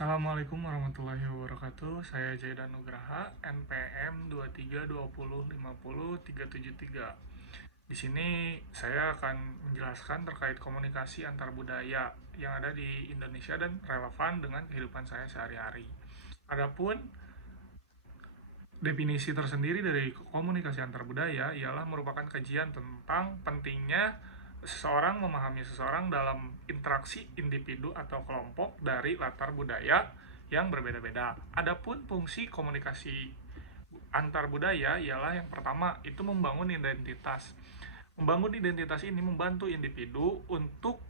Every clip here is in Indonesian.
Assalamualaikum warahmatullahi wabarakatuh. Saya Jaidan Nugraha, NPM 2320500373. Di sini saya akan menjelaskan terkait komunikasi antar budaya yang ada di Indonesia dan relevan dengan kehidupan saya sehari-hari. Adapun definisi tersendiri dari komunikasi antar budaya ialah merupakan kajian tentang pentingnya seseorang memahami seseorang dalam interaksi individu atau kelompok dari latar budaya yang berbeda-beda. Adapun fungsi komunikasi antar budaya ialah yang pertama itu membangun identitas. Membangun identitas ini membantu individu untuk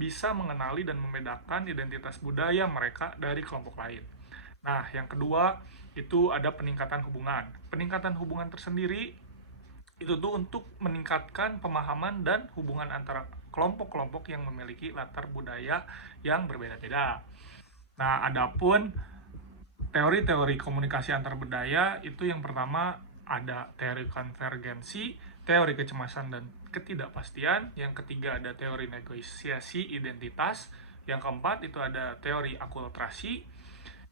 bisa mengenali dan membedakan identitas budaya mereka dari kelompok lain. Nah, yang kedua itu ada peningkatan hubungan. Peningkatan hubungan tersendiri itu tuh untuk meningkatkan pemahaman dan hubungan antara kelompok-kelompok yang memiliki latar budaya yang berbeda-beda. Nah, adapun teori-teori komunikasi antar budaya itu yang pertama ada teori konvergensi, teori kecemasan dan ketidakpastian, yang ketiga ada teori negosiasi identitas, yang keempat itu ada teori akulturasi,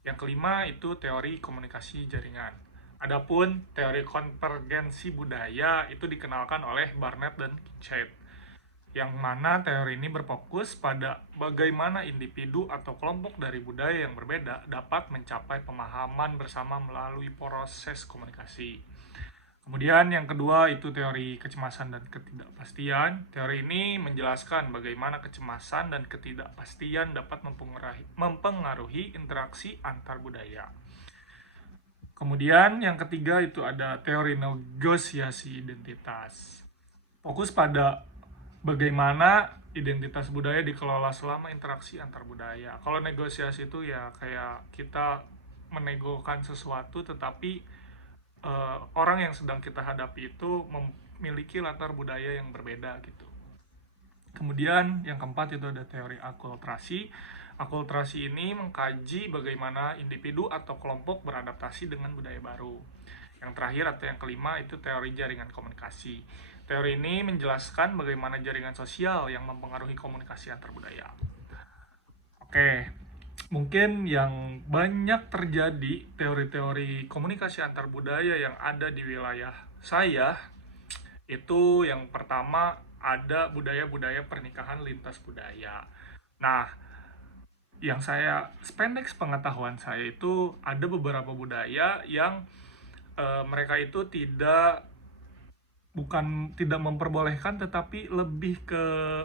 yang kelima itu teori komunikasi jaringan. Adapun teori konvergensi budaya itu dikenalkan oleh Barnett dan Chet, yang mana teori ini berfokus pada bagaimana individu atau kelompok dari budaya yang berbeda dapat mencapai pemahaman bersama melalui proses komunikasi. Kemudian yang kedua itu teori kecemasan dan ketidakpastian. Teori ini menjelaskan bagaimana kecemasan dan ketidakpastian dapat mempengaruhi interaksi antar budaya. Kemudian yang ketiga itu ada teori negosiasi identitas. Fokus pada bagaimana identitas budaya dikelola selama interaksi antar budaya. Kalau negosiasi itu ya kayak kita menegokan sesuatu tetapi orang yang sedang kita hadapi itu memiliki latar budaya yang berbeda gitu. Kemudian yang keempat itu ada teori akulturasi. Akulturasi ini mengkaji bagaimana individu atau kelompok beradaptasi dengan budaya baru. Yang terakhir atau yang kelima itu teori jaringan komunikasi. Teori ini menjelaskan bagaimana jaringan sosial yang mempengaruhi komunikasi antar budaya. Oke, mungkin yang banyak terjadi teori-teori komunikasi antar budaya yang ada di wilayah saya itu yang pertama ada budaya-budaya pernikahan lintas budaya. Nah, yang saya sependek pengetahuan saya itu ada beberapa budaya yang mereka itu tidak memperbolehkan tetapi lebih ke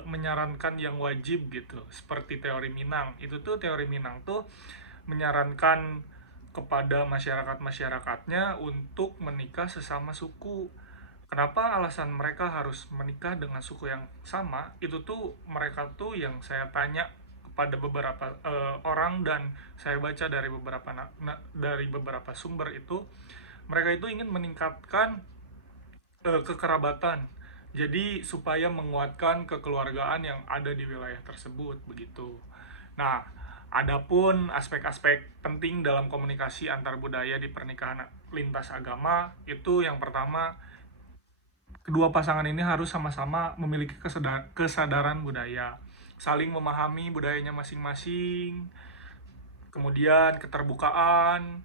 menyarankan yang wajib gitu, seperti teori Minang. Itu tuh teori Minang tuh menyarankan kepada masyarakat-masyarakatnya untuk menikah sesama suku. Kenapa alasan mereka harus menikah dengan suku yang sama? Itu tuh mereka tuh yang saya tanya kepada beberapa orang dan saya baca dari beberapa sumber itu, mereka itu ingin meningkatkan kekerabatan. Jadi supaya menguatkan kekeluargaan yang ada di wilayah tersebut begitu. Nah, adapun aspek-aspek penting dalam komunikasi antar budaya di pernikahan lintas agama itu yang pertama kedua pasangan ini harus sama-sama memiliki kesadaran budaya, saling memahami budayanya masing-masing. Kemudian keterbukaan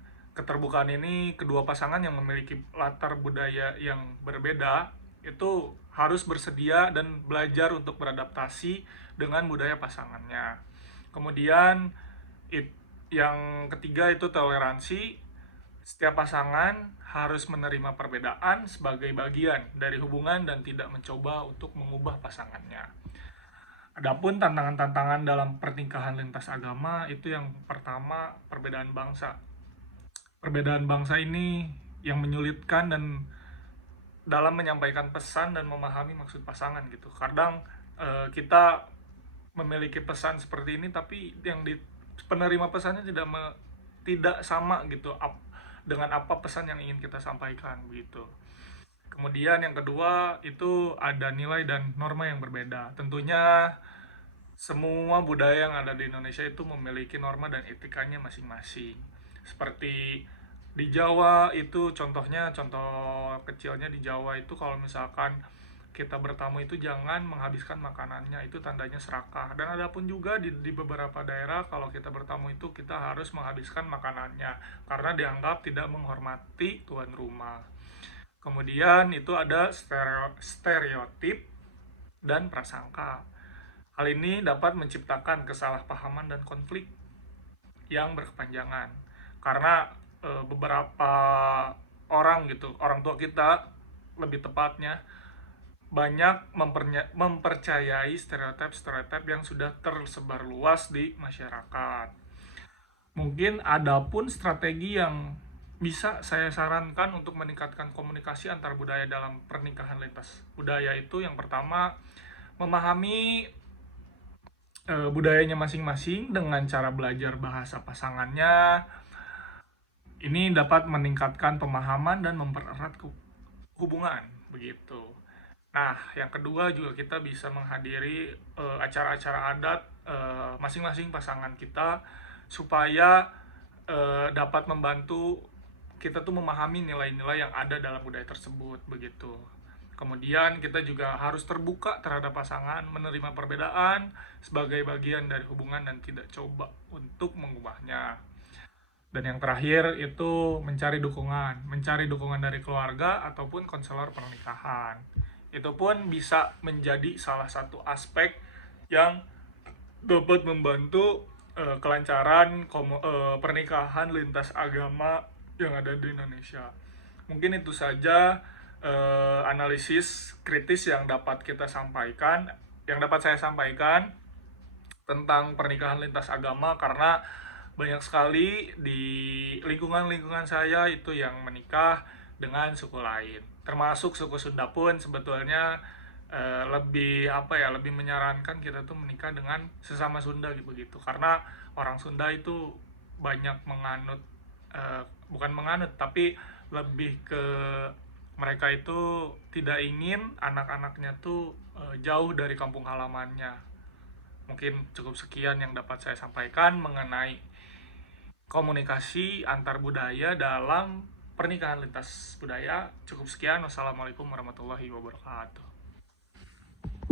ini kedua pasangan yang memiliki latar budaya yang berbeda itu harus bersedia dan belajar untuk beradaptasi dengan budaya pasangannya. Kemudian yang ketiga itu toleransi. Setiap pasangan harus menerima perbedaan sebagai bagian dari hubungan dan tidak mencoba untuk mengubah pasangannya. Adapun tantangan-tantangan dalam pernikahan lintas agama itu yang pertama perbedaan bangsa. Perbedaan bangsa ini yang menyulitkan dan dalam menyampaikan pesan dan memahami maksud pasangan gitu. Kadang kita memiliki pesan seperti ini tapi yang di penerima pesannya tidak sama gitu dengan apa pesan yang ingin kita sampaikan begitu. Kemudian yang kedua itu ada nilai dan norma yang berbeda. Tentunya semua budaya yang ada di Indonesia itu memiliki norma dan etikanya masing-masing. Seperti di Jawa itu contoh kecilnya di Jawa itu kalau misalkan kita bertamu itu jangan menghabiskan makanannya, itu tandanya serakah. Dan ada pun juga di beberapa daerah kalau kita bertamu itu kita harus menghabiskan makanannya karena dianggap tidak menghormati tuan rumah. Kemudian itu ada stereotip dan prasangka. Hal ini dapat menciptakan kesalahpahaman dan konflik yang berkepanjangan karena beberapa orang gitu, orang tua kita lebih tepatnya banyak mempercayai stereotip-stereotip yang sudah tersebar luas di masyarakat. Mungkin ada pun strategi yang bisa saya sarankan untuk meningkatkan komunikasi antar budaya dalam pernikahan lintas budaya itu yang pertama memahami budayanya masing-masing dengan cara belajar bahasa pasangannya. Ini dapat meningkatkan pemahaman dan mempererat hubungan begitu. Nah, yang kedua juga kita bisa menghadiri acara-acara adat masing-masing pasangan kita supaya dapat membantu kita tuh memahami nilai-nilai yang ada dalam budaya tersebut begitu. Kemudian kita juga harus terbuka terhadap pasangan, menerima perbedaan sebagai bagian dari hubungan dan tidak coba untuk mengubahnya. Dan yang terakhir itu mencari dukungan dari keluarga ataupun konselor pernikahan. Itu pun bisa menjadi salah satu aspek yang dapat membantu kelancaran pernikahan lintas agama yang ada di Indonesia. Mungkin itu saja analisis kritis yang dapat saya sampaikan tentang pernikahan lintas agama karena banyak sekali di lingkungan saya itu yang menikah dengan suku lain. Termasuk suku Sunda pun sebetulnya lebih menyarankan kita tuh menikah dengan sesama Sunda begitu karena orang Sunda itu banyak bukan menganut tapi lebih ke mereka itu tidak ingin anak-anaknya tuh jauh dari kampung halamannya. Mungkin cukup sekian yang dapat saya sampaikan mengenai komunikasi antar budaya dalam pernikahan lintas budaya. Cukup sekian. Wassalamualaikum warahmatullahi wabarakatuh.